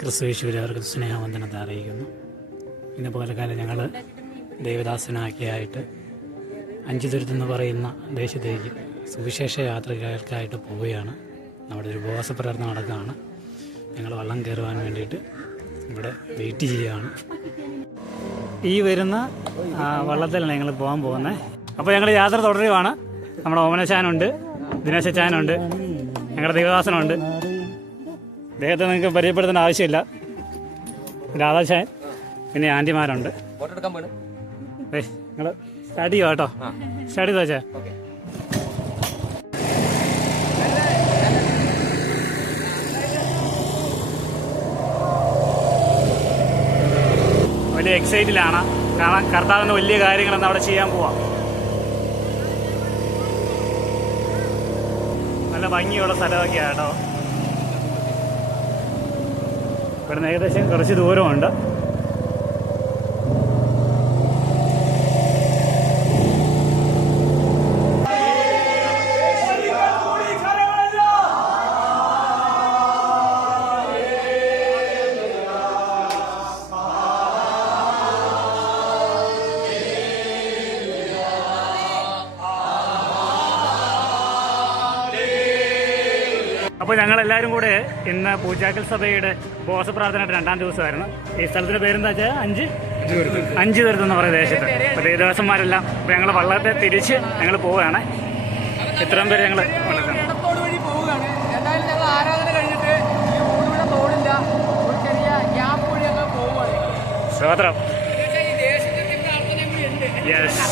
ക്രിസ്തുവേശുവിലവർക്ക് സ്നേഹവന്ദനത്തെ അറിയിക്കുന്നു. ഇന്ന് പകൽക്കാലം ഞങ്ങൾ ദേവദാസനാക്കിയായിട്ട് അഞ്ചു തുരുത്തെന്ന് പറയുന്ന ദേശത്തേക്ക് സുവിശേഷ യാത്രകൾക്കായിട്ട് പോവുകയാണ്. നമ്മുടെ ഒരു ഉപവാസ പ്രാർത്ഥന നടക്കുകയാണ്. ഞങ്ങൾ വള്ളം കയറുവാൻ വേണ്ടിയിട്ട് ഇവിടെ വെയിറ്റ് ചെയ്യുകയാണ്. ഈ വരുന്ന വള്ളത്തിലാണ് ഞങ്ങൾ പോകാൻ പോകുന്നത് അപ്പോൾ ഞങ്ങൾ യാത്ര തുടരുകയാണ് നമ്മുടെ ഓമനശാനുണ്ട് ദിനേശച്ചാനുണ്ട് ഞങ്ങളുടെ ദേവദാസനുണ്ട്. അദ്ദേഹത്തെ നിങ്ങൾക്ക് പരിചയപ്പെടുത്തേണ്ട ആവശ്യമില്ല. രാധാചാൻ പിന്നെ ആന്റിമാരുണ്ട്. ഏ നിങ്ങൾ സ്റ്റാർട്ട് ചെയ്യുക കേട്ടോ. സ്റ്റാർട്ട് ചെയ്തോ ചേ വലിയ എക്സൈറ്റിലാണ് കാരണം കർത്താവിന് വലിയ കാര്യങ്ങളൊന്നും അവിടെ ചെയ്യാൻ പോവാം. നല്ല ഭംഗിയുള്ള സ്ഥലമൊക്കെയാണ് കേട്ടോ. ഇവിടുന്ന് ഏകദേശം കുറച്ച് ദൂരമുണ്ട്. അപ്പോൾ ഞങ്ങൾ എല്ലാവരും കൂടെ ഇന്ന് പൂജാക്കൽ സഭയുടെ ബോസ പ്രാർത്ഥനയുടെ രണ്ടാം ദിവസമായിരുന്നു. ഈ സ്ഥലത്തിന്റെ പേരെന്താ വെച്ചാൽ അഞ്ച്? അഞ്ച് പേരുത്ത് എന്ന് പറയുന്ന ദേശത്ത്. അപ്പോൾ ഈ ദിവസന്മാരെല്ലാം ഇപ്പോൾ ഞങ്ങൾ വള്ളത്തെ തിരിച്ച് ഞങ്ങൾ പോവുകയാണ്. ഇത്രയും പേര് ഞങ്ങൾ സ്തോത്രം യെസ്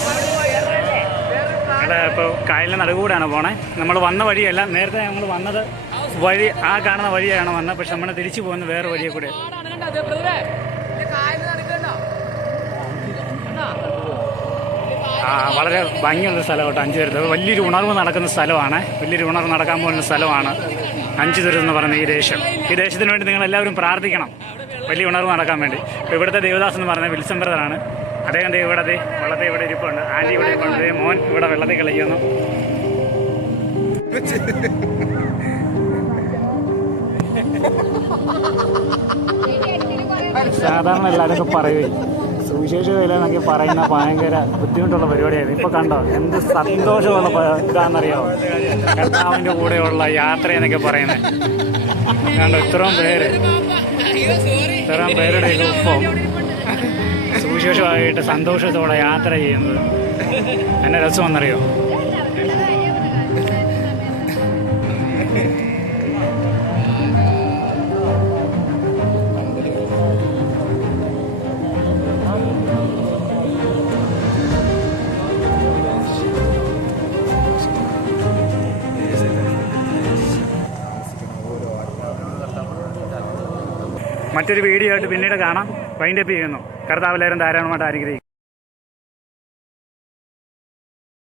ഞങ്ങൾ ഇപ്പോൾ കായലിന്റെ നടുകൂടാണ് പോണേ. നമ്മൾ വന്ന വഴിയല്ല. നേരത്തെ നമ്മൾ വന്നത് വഴി ആ കാണുന്ന വഴിയാണ് വന്നത്? പക്ഷെ നമ്മൾ തിരിച്ചു പോകുന്ന വേറെ വഴിയെ കൂടെ. ആ വളരെ ഭംഗിയുള്ള സ്ഥലം കേട്ടോ അഞ്ചു തുരുത്ത് വലിയൊരു ഉണർവ് നടക്കുന്ന സ്ഥലമാണ്. വലിയൊരു ഉണർവ് നടക്കാൻ പോകുന്ന സ്ഥലമാണ് അഞ്ചു തുരുത്ത് എന്ന് പറയുന്ന ഈ ദേശം. ഈ ദേശത്തിന് വേണ്ടി നിങ്ങൾ എല്ലാവരും പ്രാർത്ഥിക്കണം. വലിയ ഉണർവ് നടക്കാൻ വേണ്ടി. ഇപ്പോൾ ഇവിടുത്തെ ദേവദാസ് എന്ന് പറയുന്നത് വിൽസം ബ്രദറാണ്. അദ്ദേഹം ഇവിടെ ദേ വെള്ളത്തിൽ ഇവിടെ ഇരിപ്പുണ്ട്. ആന്റി ഇവിടെ ഇരിപ്പുണ്ട്. മോൻ ഇവിടെ വെള്ളത്തിൽ കളിക്കുന്നു. സാധാരണ എല്ലാവരും പറയുകയും സുവിശേഷ വില എന്നൊക്കെ പറയുന്ന ഭയങ്കര ബുദ്ധിമുട്ടുള്ള പരിപാടിയായിരുന്നു ഇപ്പൊ കണ്ടോ എന്ത് സന്തോഷമുള്ള ഇതാണെന്നറിയാമോ കർത്താവിന്റെ കൂടെയുള്ള യാത്ര എന്നൊക്കെ പറയുന്നത് കണ്ടോ ഇത്രയും പേര്. ഇത്രയും പേരുടെ ഒപ്പം സുവിശേഷമായിട്ട് സന്തോഷത്തോടെ യാത്ര ചെയ്യുന്നത് എന്നെ രസമെന്നറിയോ മറ്റൊരു വീഡിയോ ആയിട്ട് പിന്നീട് കാണാം. വൈൻഡപ്പ് ചെയ്യുന്നു. കർത്താവിലേരും ധാരാളമായിട്ട് അനുഗ്രഹിക്കും.